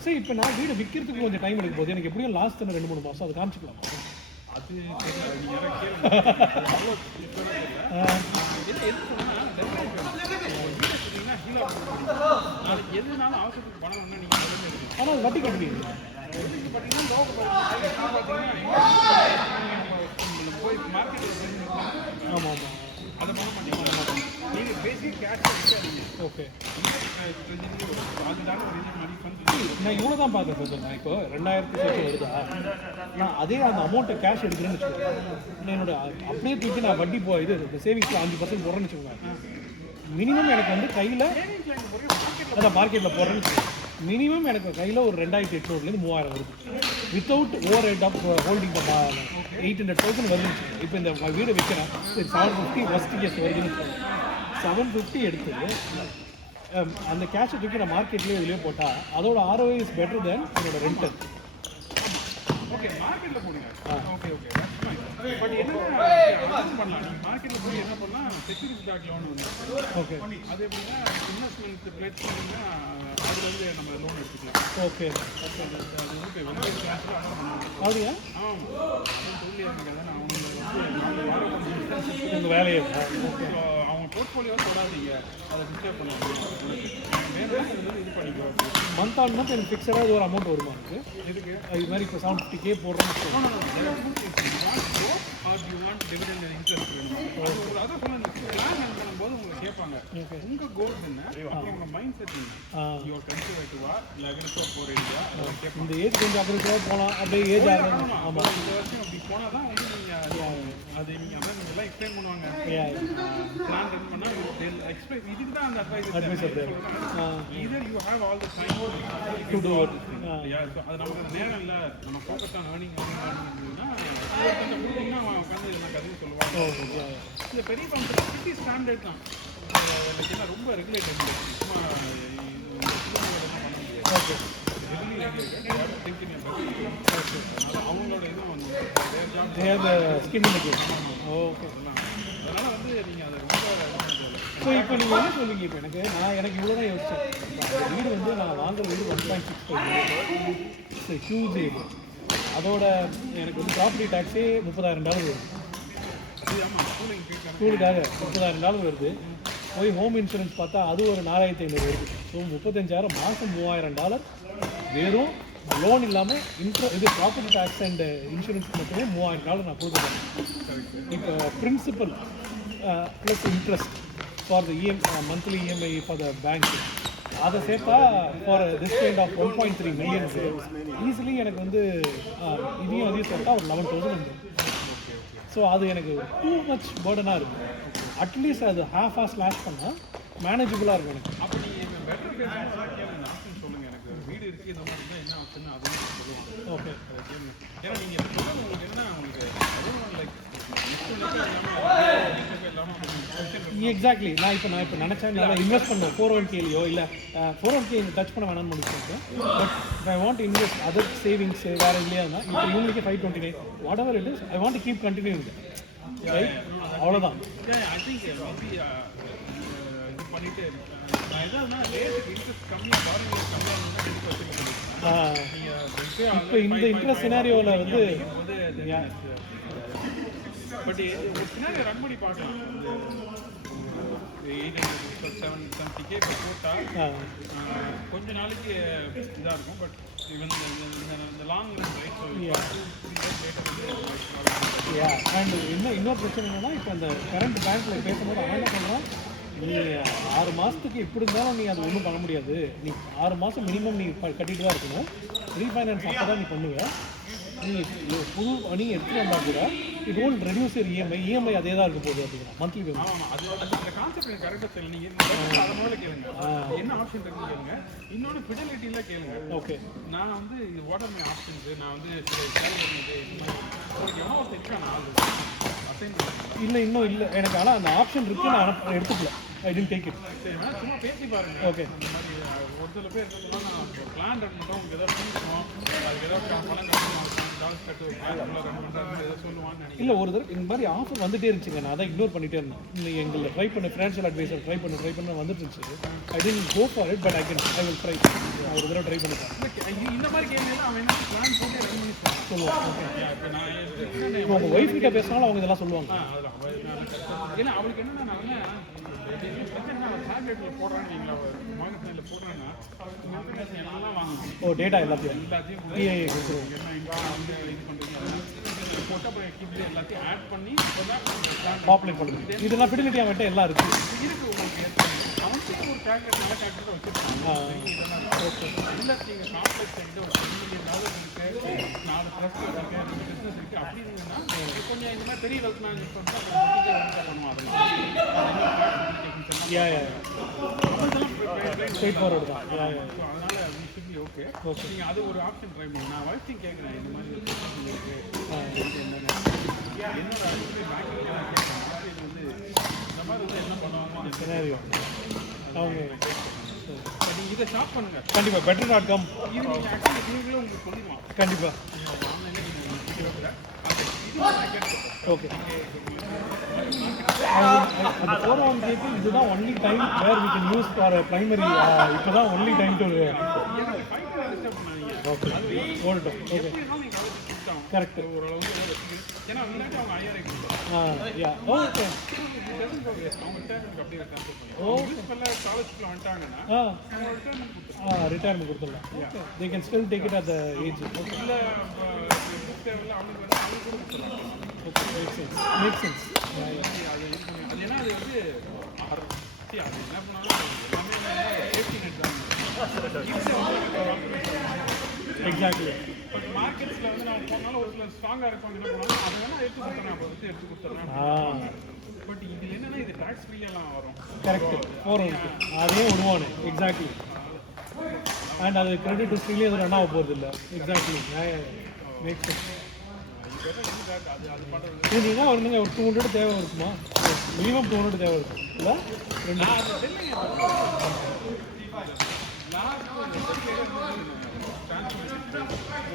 சரி. இப்போ நான் வீடு விற்கிறதுக்கு கொஞ்சம் டைம் எடுக்கும் போது எனக்கு எப்படியும் லாஸ்ட் 2-3 மாதம் அது காமிச்சிக்கலாம். அது எதுனாலும் அவசரத்துக்கு பணம் ஒன்று நீங்கள் ஆனால் அது வட்டி கட்டுவீங்க. போய் மார்க்கெட்டில் ஆமாம் ஆமாம் அதை பண்ண மாட்டீங்க. நீங்கள் பேசிக் கேஷ் வைக்காதீங்க. ஓகே. அதுதான ஒரு இது மாதிரி ஃபண்ட். நான் இவ்வளோ தான் பார்க்குறேன் சார். நான் இப்போ 2000 வருதா, நான் அதே அந்த அமௌண்ட்டை கேஷ் எடுக்கிறேன்னு வச்சுக்கோங்க. என்னோட அப்படியே தூக்கி நான் வட்டி இது சேவிங்ஸில் 5% போடுறேன்னு வச்சுக்கோங்க. மினிமம் எனக்கு வந்து கையில் அதான் மார்க்கெட்டில் போடுறேன்னு வச்சுக்கோங்க. மினிமம் எனக்கு கையில் ஒரு 2800 3000 வருது. Without overhead of holding 800,000 வருதுன்னு. இப்போ இந்த வீடு விற்கிறேன் சரி 750 ஃபஸ்ட் கேஸ் வருதுன்னு 750 எடுத்து அந்த கேஷை தூக்கி நான் மார்க்கெட்லேயே இதுலேயே போட்டால் அதோட ROI இஸ் பெட்டர் தென் என்னோட ரெண்டல். ஓகே மார்க்கெட்டில் போடுங்க. ஓகே ஓகே பட் என்ன பண்ணலாம் நீங்கள் மார்க்கெட்டில் போய் என்ன பண்ணலாம் செக்யூரிட்டி பேக் லோன் வந்து ஓகே. அது எப்படின்னா இன்வெஸ்ட்மெண்ட் பிளேஸ் பண்ணிங்கன்னா அது வந்து நம்ம லோன் எடுத்துக்கலாம். ஓகே. அது வந்து இப்போ வெளியே கேஷில் அப்படியா? ஆமாம் சொல்லி இருக்காங்க. நான் உங்கள் வேலையை அவங்க போர்ட்ஃபோலியோவில் போடாதீங்க, அதை டிஸ்டர்ப் பண்ணுவாங்க. வேணும் இது பண்ணிக்கோ. மந்த் ஆன் மந்த் எனக்கு ஃபிக்ஸடாக ஒரு அமௌண்ட் வருமா இருக்குது இதுக்கு? இது மாதிரி இப்போ 750K போடுறேன்னு அதான் சொல்லுங்க. பிளான் ரன் பண்ணும்போது உங்களுக்கு கேட்பாங்க உங்கள் கோல்ஸ் என்ன, அப்புறம் உங்கள் மைண்ட் செட் என்ன, யுவர் கன்சர்வேட்டிவா இல்லை அக்ரெசிவாக போகிற ஐடியா இந்த ஏஜ் கொஞ்சம் அக்ரெசிவாக போகலாம் அப்படியே ஏஜ் ஆகும். ஆமாம் இந்த வருஷம் அப்படி போனால் தான் வந்து நீங்கள் அது நீங்கள் அதான் நீங்கள் எல்லாம் எக்ஸ்பிளைன் பண்ணுவாங்க. பிளான் ரன் பண்ணால் எக்ஸ்பிளைன் இதுக்கு தான் அந்த advice either you have all the time to do it. அது நமக்கு நேரம் இல்லை, நம்ம ஃபோக்கஸ் ஆன் ஏர்னிங் இருந்ததுன்னா கொஞ்சம் கொடுத்தீங்கன்னா அவன் உட்காந்து நான் கதையும் சொல்லுவாங்க. இந்த பெரிய ஃபங்க்ஷன் சிட்டி ஸ்டாண்டர்ட் தான். ஏன்னா ரொம்ப ரெகுலேட்டட் சும்மா பண்ண முடியாது. ஓகே. அவங்களோட இதுவும் வந்து ஸ்கின் ஓகே. அதனால் வந்து நீங்கள் அதை ரொம்ப ஸோ இப்போ நீங்கள் என்ன சொல்லுவீங்க? இப்போ எனக்கு இவ்வளோ தான் யோசிச்சேன். அந்த வீடு வந்து நான் வாங்குற வீடு 1.65 இட்ஸ் ஹியூஜ் ஏரியா. அதோட எனக்கு வந்து ப்ராப்பர்ட்டி டேக்ஸே $30,000 வருது. ஸ்கூலுக்காக $30,000 வருது. போய் ஹோம் இன்சூரன்ஸ் பார்த்தா அது ஒரு 4,500 வருது. ஸோ 35,000 மாதம் $3,000 வெறும் லோன் இல்லாமல் இது ப்ராப்பர்ட்டி டேக்ஸ் அண்ட் இன்சூரன்ஸ் மட்டுமே $3,000 நான் கொடுக்குறேன். இப்போ principal plus interest for the monthly EMI for the bank அதை சேர்த்தா for this kind of 1.3 million easily எனக்கு வந்து இதையும் சேர்த்தா ஒரு 11,000 வந்துடும். ஸோ அது எனக்கு டூ மச் பேர்டனாக இருக்குது. அட்லீஸ்ட் அது ஹாஃபாக ஸ்லாஷ் பண்ணால் மேனேஜபிளாக இருக்கும் எனக்கு. அப்போ நீங்கள் பெட்டர் கேளுங்க, ஆப்ஷன் சொல்லுங்கள். எனக்கு வீடு இருக்குது, இந்த மாதிரி இருந்தால் என்ன ஆப்ஷன் அதுவும் சொல்லுவாங்க. ஓகே, ஏன்னா நீங்கள் உங்களுக்கு என்ன உங்களுக்கு லைக் எக்ஸாக்ட்லி. நான் இப்போ நினச்சேன் நல்லா இன்வெஸ்ட் பண்ணேன் 401kலையோ இல்லை 401k டச் பண்ண வேணாம்னு முடிச்சிருக்கேன். But I want invest other savings வேறு இல்லையா இருந்தால் இப்போ இவங்களுக்கு 529 whatever it is I want keep continue right. அவ்வளோதான். ஐ திங்க் இது பண்ணிட்டு நான் எதாவது ரேட்டுக்கு இன்ட்ரெஸ்ட் கம்மியாக பாருங்க கம்மியாக இப்போ இந்த இன்ட்ரெஸ்ட் சினாரியோவில் வந்து பட் ஒரு சினாரியோ ரன் பண்ணி பார்க்கலாம். 870K போட்டால் கொஞ்ச நாளைக்கு இதாக இருக்கும். பட் இவன் இந்த லாங் அண்ட் இன்னொரு பிரச்சனை என்னன்னா இப்போ அந்த கரண்ட் பேங்க்கில் பேசும்போது அவன் என்ன பண்ணுறான், நீ 6 மாதத்துக்கு எப்படி இருந்தாலும் நீ அது ஒன்றும் பண்ண முடியாது. நீ 6 மாதம் மினிமம் நீ கட்டிட்டு தான் இருக்கணும். ரீஃபைனான்ஸ் அப்போ தான் நீ பண்ணுவேன். நீ புது மணி எடுத்துகிட்டு வந்தால் கூட it won't reduce your EMI அதே தான் இருக்க போகுது அப்படின்னா மந்த்லி பேமெண்ட். ஆமாம், அது அந்த கான்செப்ட் எனக்கு கரெக்டாக தெரியல. நீங்கள் அதை முதல்ல கேளுங்க, என்ன ஆப்ஷன் இருக்குன்னு கேளுங்க. இன்னொன்று ஃபிடலிட்டியில் கேளுங்க. ஓகே, நான் வந்து இது வாட் ஆர் மை ஆப்ஷன்ஸு, நான் வந்து சேலரி இந்த மாதிரி உங்களுக்கு எவ்வளோ தெரியும் நான் ஆள் அசைன் பண்ணுறேன். இல்லை இன்னும் இல்லை எனக்கு. ஆனால் அந்த ஆப்ஷன் இருக்குது, நான் எடுத்துக்கல. ஐ டென்ட் டேக் இட். சரி, வேணா சும்மா பேசி பாருங்க. ஓகே, இந்த மாதிரி ஒரு சில பேர் என்ன நான் ஒரு பிளான் ரன் பண்ணுறோம், உங்களுக்கு ஏதாவது புரிஞ்சுக்கணும், அதுக்கு ஏதாவது பணம் கட்டணும், டாலர்ஸ் கட்டு ரன் பண்ணுறாங்க ஏதாவது சொல்லுவான்னு நினைக்கிறேன். இல்லை ஒரு தடவை இந்த மாதிரி ஆஃபர் வந்துட்டே இருந்துச்சுங்க. நான் அதை இக்னோர் பண்ணிட்டே இருந்தேன். நீங்கள் எங்களை ட்ரை பண்ண ஃபினான்ஷியல் அட்வைசர் ட்ரை பண்ண வந்துட்டு இருந்துச்சு. I tend go for it but I will try. நான் ஒரு தடவை ட்ரை பண்ணிட்டேன். இந்த மாதிரி கேள்வி அவன் என்ன பிளான் போட்டு ரன் பண்ணி சொல்லுவாங்க. இப்போ நான் உங்கள் ஒய்ஃப் கிட்ட பேசினாலும் அவங்க இதெல்லாம் சொல்லுவாங்க. ஏன்னா அவளுக்கு என்னன்னா நான் டேப்லெட்டில் போடுறான்னு நீங்களா மார்க்கெட்டில் போடுறேன்னா எல்லாம் வாங்கணும். ஓ டேட்டா எல்லாத்தையும் பிஐஏ கொடுத்துருவோம். என்ன வந்து இது பண்ணுறீங்க போட்டால் அப்புறம் கிப்ல எல்லாத்தையும் ஆட் பண்ணி பாப்புலேட் பண்ணுறது. இதெல்லாம் ஃபிடிலிட்டி அவன்கிட்ட எல்லாம் இருக்குது. உங்களுக்கு அவனுக்கு ஒரு டேக்லெட் நல்ல டேக்லெட் வச்சுருக்காங்க. ஓகே, இல்லை நீங்கள் காம்ப்ளெக்ஸ் வந்து ஒரு $10 million இருக்குது, 4 ப்ளஸ் இருக்குது, 2 பிஸ்னஸ் இருக்குது. அப்படி இருந்ததுன்னா கொஞ்சம் இந்த மாதிரி பெரிய வெல்த் மேனேஜ் பண்ணிட்டு பண்ணுவோம். அதெல்லாம் ஸ்ட்ரெயிட் ஃபார்வர்டு தான். அதனால ஓகே ஓகே, நீங்கள் அது ஒரு ஆப்ஷன் ட்ரை பண்ணுங்க. நான் வாழ்க்கையும் கேட்குறேன் இந்த மாதிரி ஒரு சிஸ்டம் இருக்குது என்னோட அறிவுரை பேங்கில் நான் கேட்குறேன். இது வந்து இந்த மாதிரி வந்து என்ன பண்ணுவாங்க சினாரியோ அவங்க நீங்கள் இதை ஸ்டாப் பண்ணுங்கள். கண்டிப்பாக better.com இது நீங்கள் ஆக்சுவலி நீங்களே உங்களுக்கு சொல்லிடுவான். கண்டிப்பாக. ஓகே, அந்த 401k இதுதான் only time where we can use for primary. இப்போ தான் only time to okay old. Okay, correct. ஓரளவுக்கு ஏன்னா முன்னாடி அவங்க 5000 யா ஓகே ரிட்டையர்மெண்ட் கொடுத்துடலாம். Okay, they can still take it at the age. Okay, இல்லை ஓகே, மேக் சென்ஸ். அது ஏன்னா அது வந்து அது என்ன பண்ணாலும் எல்லாமே சேஃப்டி நெட் தான். எக்ஸாக்ட்லி. பட் மார்க்கெட்ஸில் வந்து நம்ம போனாலும் ஒரு சில ஸ்ட்ராங்காக இருப்பாங்க. என்ன பண்ணாலும் அதை வேணால் எடுத்து கொடுத்துறேன், அப்போ வச்சு எடுத்து கொடுத்துறேன். பட் இதில் என்னென்னா இது டேக்ஸ் ஃப்ரீயெல்லாம் வரும். கரெக்ட், 401k அதே விடுவானு. எக்ஸாக்ட்லி. அண்ட் அது கிரெடிட் ஹிஸ்ட்ரிலேயே அது ரன் ஆக போகிறது இல்லை. Exactly, make sense. நீங்கள் வருங்க ஒரு 200 தேவை இருக்குமா? மினிமம் 200 தேவை இருக்கும் இல்லை?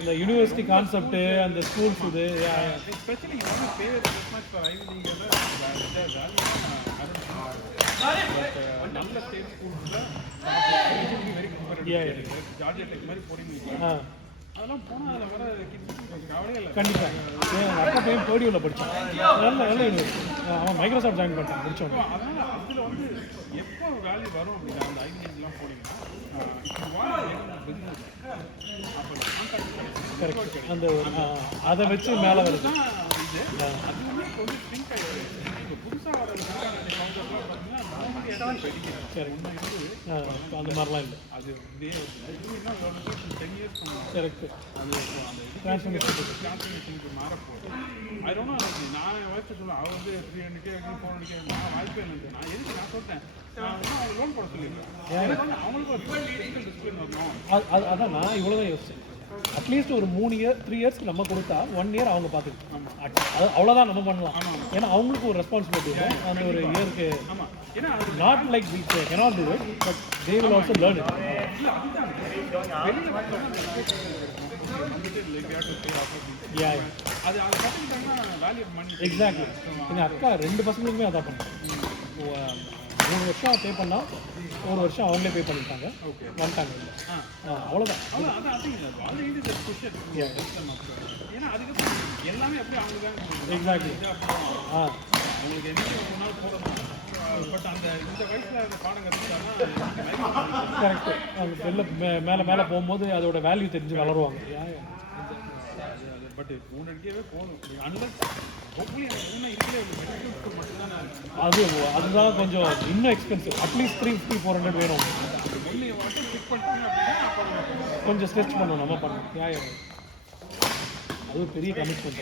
இந்த யூனிவர்சிட்டி கான்செப்ட் அந்த ஸ்கூல்ஸ் இது எஸ்பெஷலி நல்ல ஸ்டேட் ஸ்கூல்ஸில் வெரி கம்பேரிட்டிவ் ஜார்ஜியா டெக் மாதிரி போறீங்க அதெல்லாம் போனால் அதில் வர கிட்ஸ் கவலையே இல்லை. கண்டிப்பாக என் அக்கா பையன் பேடியூவில் படித்தான். நல்ல யூனிவர்சிட்டி. அவன் மைக்ரோசாஃப்ட் ஜாயின் பண்ணிட்டான் முடிச்சோம். அதனால் அதில் வந்து எப்போ வேல்யூ வரும் அப்படின்னா அந்த ஐடிஎஸ்லாம் போனீங்கன்னா பிஸ்னஸ் அப்போ கரெக்ட். அந்த அதை வச்சு மேலே வருது. இது அதுவுமே இப்போ வந்து திங்க் ஆகிடுது. இப்போ புதுசாக வர கவுண்டர்லாம் பார்த்தீங்கன்னா சரி அந்த மாதிரிலாம் இல்லை. அது இன்னும் 10 years கரெக்ட். அது அந்த டிரான்ஸ்ஃபர்மேஷனுக்கு மாறப்போகுது. அது ரொம்ப நான் என் வயசு சொல்லுவேன். அவள் வந்து 300K 400K நான் வாய்ப்பே இல்லை. நான் எதுக்கு நான் சொல்லிட்டேன் நான் வந்து அவங்க லோன் போட சொல்லியிருக்கேன். அவங்களுக்கு ஒரு ஃபிசிக்கல் டிசிப்ளின் வரணும். அதான் நான் இவ்வளோ தான் யோசிச்சேன். அட்லீஸ்ட் ஒரு 3 இயர்ஸ்க்கு நம்ம கொடுத்தா 1 year அவங்க பார்த்துக்கலாம். அது அவ்வளோதான் நம்ம பண்ணலாம். ஏன்னா அவங்களுக்கு ஒரு ரெஸ்பான்சிபிலிட்டி இருக்கும் அந்த ஒரு இயருக்கு. Not like we cannot do it, but they will also learn it. Exactly. எங்கள் அக்கா 2 பசங்களுக்குமே அதான் பண்ணேன். 3 வருஷம் பே பண்ணால் 1 வருஷம் அவங்களே பே பண்ணிட்டாங்க. வந்துட்டாங்க. அவ்வளோதான். எக்ஸாக்ட்லி. அவங்களுக்கு எதுக்கு ஒரு நாள் போடணும். பட் அந்த இந்த வயசில் அந்த பாடம் கற்றுக்கிட்டாங்கன்னா கரெக்டு. அந்த வெளில மேலே மேலே போகும்போது அதோட வேல்யூ தெரிஞ்சு வளருவாங்க. பட் 300K போதும். அன்லஸ் ஹோப்ஃபுல்லி எனக்கு இன்னும் இருக்கிற மெடிக்கல் ஸ்கூல் மட்டும்தான். அதுதான் கொஞ்சம் இன்னும் எக்ஸ்பென்சிவ். அட்லீஸ்ட் 350-400 வேணும். ஒன்று மட்டும் பிக் பண்ணிட்டீங்க அப்படின்னா கொஞ்சம் ஸ்ட்ரெச் பண்ணணும் நம்ம பண்ணணும். அது பெரிய கமிட்மெண்ட்.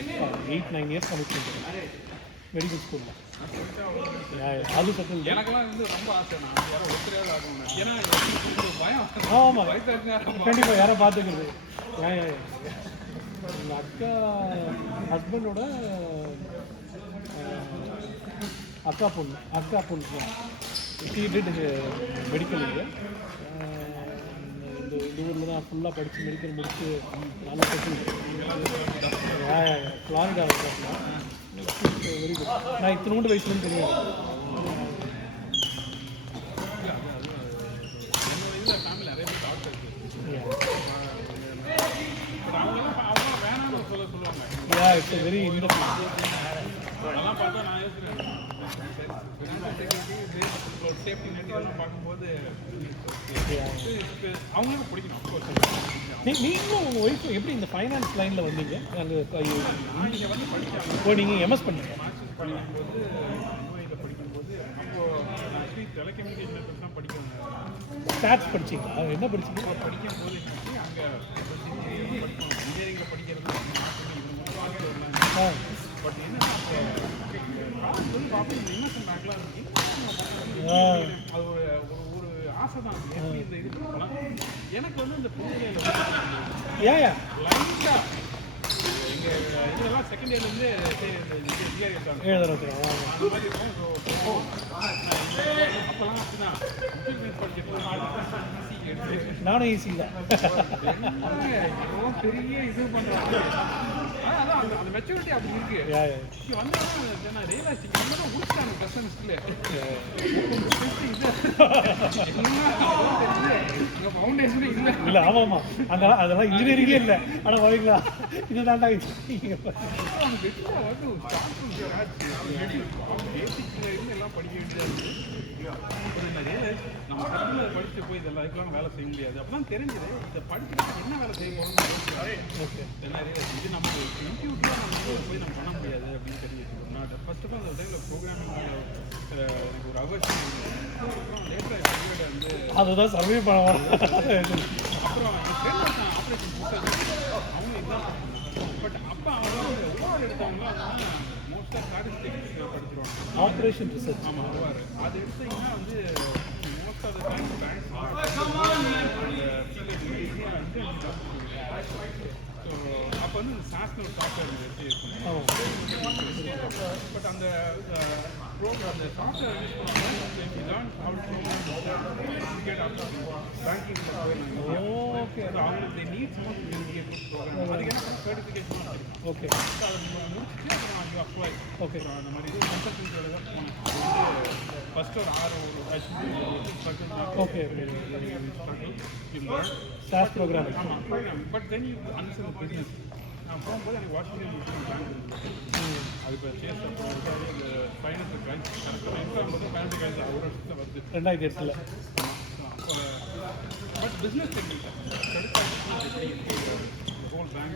8-9 years கமிட்மெண்ட் மெடிக்கல் ஸ்கூலில். அது செட்டில். எனக்கெல்லாம் வந்து ரொம்ப ஆசை. நான் யாரோ ஒருத்தரையாவது ஆகணும். ஏன்னா பயம். ஆமாம் வயசு கண்டிப்பாக யாரை பார்த்துக்கிறது. எங்கள் அக்கா ஹஸ்பண்டோட அக்கா பொண்ணு she did மெடிக்கல். இந்த ஊரில் தான் ஃபுல்லாக படித்து மெடிக்கல் முடிச்சு நல்லா செட்டில். Florida very good. நான் இத்தனோண்டு வயசுலேருந்து தெரியாது. ஃபேமிலி நிறைய பேர் டாக்டர் வேணாம்னு சொல்லுவாங்க. It's very interesting. அதெல்லாம் பார்த்தா நான் யோசிக்கிறேன் சேஃப்டி நெட் இதெல்லாம் பார்க்கும்போது அவங்களுக்கும் பிடிக்கணும். நீங்களும் உங்கள் ஒய்ஃபும் எப்படி இந்த ஃபைனான்ஸ் லைனில் வந்தீங்க? நீங்கள் வந்து படிச்சாங்க. இப்போ நீங்கள் எம்எஸ் பண்ணீங்க. மாஸ்டர்ஸ் படிக்கும்போது யூஏயில் படிக்கும்போது அப்போது ஆக்சுவலி டெலிகம்யூனிகேஷன் தான் படிக்கணும். ஸ்டாட்ஸ் படிச்சிங்களா? என்ன படிச்சிங்க? படிக்கும்போது அங்கே இன்ஜினியரிங்கில் படிக்கிறது பட் என்னன்னா சொல்லி பார்ப்போம். இந்த இன்வெஸ்ட்மெண்ட் பேங்க்லாம் இருக்கு. அது ஒரு ஆசை தான். எப்படி இந்த இது பண்ணலாம். எனக்கு வந்து இந்த புதுவையில் லைட்டாக எங்கள் இதெல்லாம் செகண்ட் இயர்லேருந்து எழுதுறது அந்த மாதிரி இருக்கும். ஸோ அப்போல்லாம் அப்படிதான் நானும் ஈஸி தான். பெரிய இது பண்ணுறாங்க. அதான் அந்த மெச்சூரிட்டி அப்படி இருக்கு. இங்கே வந்தாலும் நான் ரியலைஸ் தான் உடுத்தாங்க கஸ்டமர்ஸ்ல இது ஃபவுண்டேஷனே இல்லை. இல்லை ஆமாம்மா அதெல்லாம் இன்ஜினியரிங்கே இல்லை. ஆனால் வரீங்களா இதுதான்டா பேசிக்ல இருந்து எல்லாம் படிக்க வேண்டியது. நம்ம கல்வியில் படிச்சுட்டு போய் இதெல்லாம் இதுக்கெல்லாம் வேலை செய்ய முடியாது. அப்பதான் தெரிஞ்சது இதை படிச்சுட்டு என்ன வேலை செய்ய போகிறோம்னு. இது நம்ம இன்ஸ்டியூட்டில் நம்ம போய் நம்ம பண்ண முடியாது அப்படின்னு தெரிஞ்சுட்டு நான் ஃபர்ஸ்ட் ஆஃப் ஆல் அந்த டைமில் ப்ரோக்ராமிங் எனக்கு ஒரு அவசியம் இருந்தது. அப்புறம் லேட்டராக பீரியட் வந்து அதுதான் சர்வே பண்ண அப்புறம் என் ஃப்ரெண்ட் நான் ஆப்ரேஷன் கொடுத்தது அவங்க இதுதான். பட் அப்போ அவங்க வந்து ஓவர் எடுத்தவங்களாம் மோஸ்ட்டாக ஸ்டாட்டிஸ்டிக்ஸ் படிச்சிருவாங்க. Operation research. ஆமாம் ஓவர் அது எடுத்தீங்கன்னா வந்து most of the time banks so அப்போ வந்து இந்த சாஸ்னல் சாஃப்ட்வேர் எடுத்து இருக்கும். பட் அந்த ப்ரோக்ராம் அந்த சாஃப்ட்வேர் யூஸ் பண்ணுவாங்க. பேங்கிங் ஓகே அவங்களுக்கு need some of MBA program அதுக்கு என்ன சர்டிஃபிகேஷன் வச்சிருக்காங்க. ஓகே ஸோ அதை முடிச்சுட்டு அப்புறம் யூ அப்ளை. ஓகே அந்த மாதிரி இது கன்சல்டன்சியோட தான் போனேன். அது வந்து ஃபஸ்ட்டு ஒரு 6 struggle. Okay struggle SaaS program. ஆமாம் program. But then you understand business. நான் போகும்போது எனக்கு வாஷிங்டன் அது இப்போ சேஸ் அப்புறம் இந்த ஃபைனான்ஸ் கிரைஸ் கரெக்டாக என்ட்ராகும்போது ஃபைனான்ஸ் கிரைஸ் ஒரு வருஷத்தில் வருது 2008. அப்போ but business technique whole bank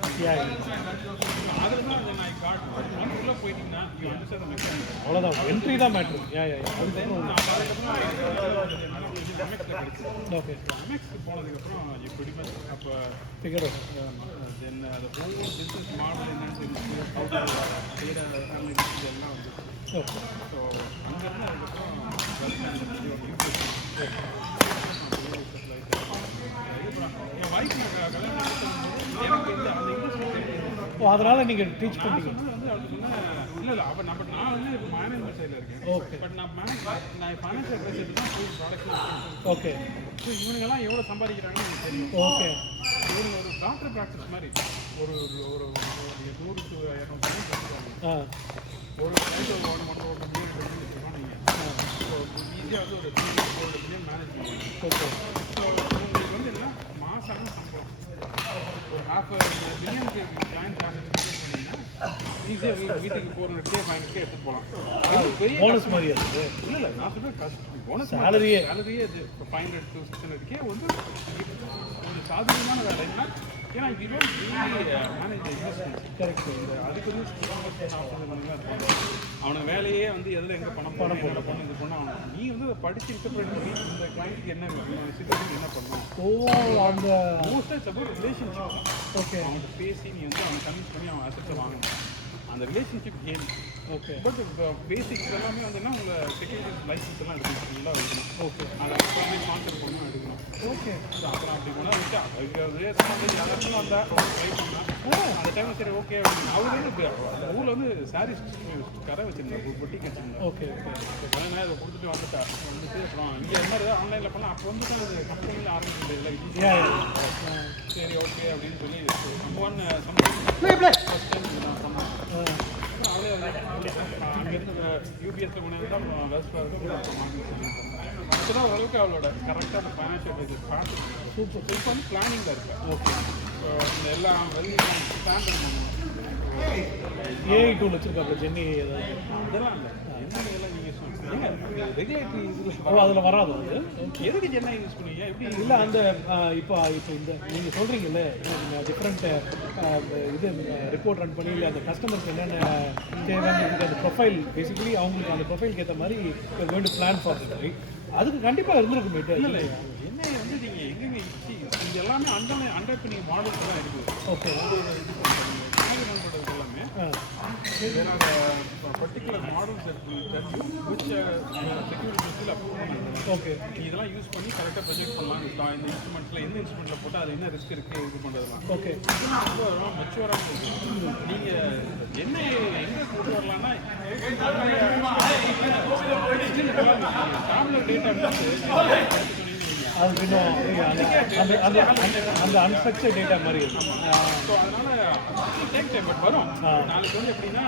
அதில் தான் நான் காட் ஒன்ஸ் உள்ளே போயிட்டீங்கன்னா யூ அண்டர்ஸ்டாண்ட் மெக்கானிக். அவ்வளோதான், என்ட்ரி தான் மேட்ரு. அதுக்கப்புறம் அமெக்ஸில் கிடைச்சது. ஓகே அமெக்ஸ்க்கு போனதுக்கப்புறம் எப்படி அப்போ ஃபிகர் தென் அது ஹோல் பிஸ்னஸ் மாடல் என்னன்னு தெரிஞ்சு டேட்டா அனலிட்டிக்ஸ் எல்லாம் வந்து ஓகே. ஸோ அங்கேருந்து அதுக்கப்புறம் என் வைஃப் எனக்கு இந்த அந்த இண்டஸ்ட்ரி ஓ, அதனால் நீங்கள் டீச் நான் பண்ணிட்டீங்க. சொன்னது வந்து அவளுக்கு சொன்னேன் இல்லை அப்போ நான் வந்து இப்போ மேனேஜ்மெண்ட் சைடில் இருக்கேன். ஓகே பட் நான் ஃபைனான்ஷியல் அட்வைசர் தான் போய் ப்ராடக்ட்ஸ். ஓகே ஸோ இவனுங்கெல்லாம் எவ்வளோ சம்பாதிக்கிறாங்கன்னு எனக்கு தெரியும். ஓகே இவங்க ஒரு டாக்டர் ப்ராக்டிஸ் மாதிரி ஒரு ஒரு 100 to 200 படிக்கிறாங்க. ஆ ஒரு கையில் ஒரு 1 மில்லியன் ஸோ ஈஸியாக வந்து ஒரு 3-4 மில்லியன் மேனேஜ் பண்ணுவாங்க. ஓகே ஸோ உங்களுக்கு வந்து என்ன மாதம் சம்பளம் ஒரு ½ மில்லியனுக்கு ஜாயின் பண்ணிங்கன்னா ஈஸியாக வீட்டுக்கு 400K 500K எடுத்துகிட்டு போகலாம். அது பெரிய போனஸ் மாதிரி அது. இல்லை நான் சொல்கிறேன் கஷ்டம் போனஸ் சேலரியே அது இப்போ 500 to 600K வந்து கொஞ்சம் சாதாரணமான வேலை என்ன ஏன்னா we don't manage investment. Correct. அதுக்கு வந்து அவனுக்கு வேலையே வந்து எதில் எங்கே பணம் பண்ணணும் இது பண்ண அவனுக்கு நீ வந்து அதை படித்து இன்டர்பிரேட் பண்ணி இந்த கிளைண்ட்டுக்கு என்ன சிச்சுவேஷன் என்ன பண்ணணும். ஓ, அந்த மோஸ்ட்டாக இட்ஸ் அபவுட் ரிலேஷன்ஷிப். ஓகே அவன்கிட்ட பேசி நீ வந்து அவனை கன்வின்ஸ் பண்ணி அவன் அசெப்டை வாங்கணும். அந்த relationship game. Okay but basics எல்லாமே வந்துன்னா உங்கள் செக்யூரிட்டி லைசன்ஸ் எல்லாம் எடுக்கணும். ஃபுல்லாக எடுக்கணும். ஓகே அதை எல்லாமே ஸ்பான்சர் பண்ணணும் எடுக்கணும். ஓகே ஸோ அப்புறம் அப்படி போனால் விட்டு யாராச்சும் வந்தால் ட்ரை பண்ணலாம். அந்த டைமில் சரி ஓகே அப்படின்னு அவர் வந்து ஊரில் வந்து சாரீஸ் கடை வச்சுருந்தார், ஒரு பொட்டிக்கு வச்சுருந்தார். ஓகே ஓகே கொஞ்ச நேரம் அதை கொடுத்துட்டு வந்துட்டு அப்புறம் இங்கே இது மாதிரி ஆன்லைனில் பண்ணால் அப்போ வந்து தான் அது கம்பெனியில் ஆரம்பிக்கிறது இல்லை. சரி ஓகே அப்படின்னு சொல்லி ஒன் சம்திங் ஃபஸ்ட் டைம் நான் பண்ணேன். அப்புறம் அவளே அங்கேருந்து யூபிஎஸ்ல கொண்டு தான் வெஸ்ட் அப்போதான் ஓரளவுக்கு அவளோட கரெக்டாக அந்த ஃபைனான்ஷியல் அட்வைசர் பார்த்து சூப்பர் இப்போ வந்து பிளானிங்கில் இருக்கேன். ஓகே இந்த எல்லா வெல்லிங் ஸ்டாண்டர்ட் பண்ணணும். ஏஐ டூல் வச்சுருக்காங்க ஜென்னி ஏதாவது? அதெல்லாம் இல்லை என்னெல்லாம் நீங்கள் சொல்லுங்கள் ரெகுலேட்டரி இதில் ஓ, அதில் வராது அது. எதுக்கு ஜென்னா யூஸ் பண்ணுவீங்க எப்படி இல்லை அந்த இப்போ இந்த நீங்கள் சொல்கிறீங்கல்ல டிஃப்ரெண்ட் இது ரிப்போர்ட் ரன் பண்ணி இல்லை அந்த கஸ்டமருக்கு என்னென்ன தேவைன்னு அந்த ப்ரொஃபைல் பேசிக்கலி அவங்களுக்கு அந்த ப்ரொஃபைல் ஏற்ற மாதிரி வேண்டு பிளான் ஃபார் அதுக்கு கண்டிப்பாக இருந்திருக்குமே. இல்லை என்ன வந்து நீங்கள் எங்கெங்கே இது எல்லாமே அண்டர் பண்ணி மாடல்ஸ் தான் இருக்குது. ஓகே பண்ணுறது எல்லாமே particular models which security approve பண்ணாங்க. ஓகே இதெல்லாம் யூஸ் பண்ணி கரெக்டாக ப்ரொஜெக்ட் பண்ணலாம். இந்த இன்ஸ்ட்ருமெண்ட்டில் எந்த இன்ஸ்ட்ருமெண்ட்டில் போட்டால் அது என்ன ரிஸ்க் இருக்குது இது பண்ணுறதுலாம் ஓகே இதெல்லாம் ரொம்ப மெச்சுவராக இருக்குது. நீங்கள் என்ன எங்கே கொண்டு வரலான்னா டேப்லெட் டேட்டா அது இன்னும் அந்த அன்ஸ்ட்ரக்சர்ட் டேட்டா மாதிரி இருக்கும். ஸோ அதனால் டேக் டைம் பட் வரும். நாளைக்கு வந்து எப்படின்னா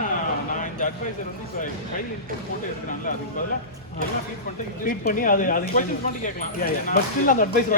நான் இந்த அட்வைசர் வந்து இப்போ கையில் இன்புட் போட்டு எடுக்கிறான்ல அதுக்கு பதிலாக எல்லாம் ஃபீட் பண்ணிட்டு ட்ரீட் பண்ணி அது கொஸ்டின் பண்ணி கேட்கலாம். பட் ஸ்டில் அந்த அட்வைஸ்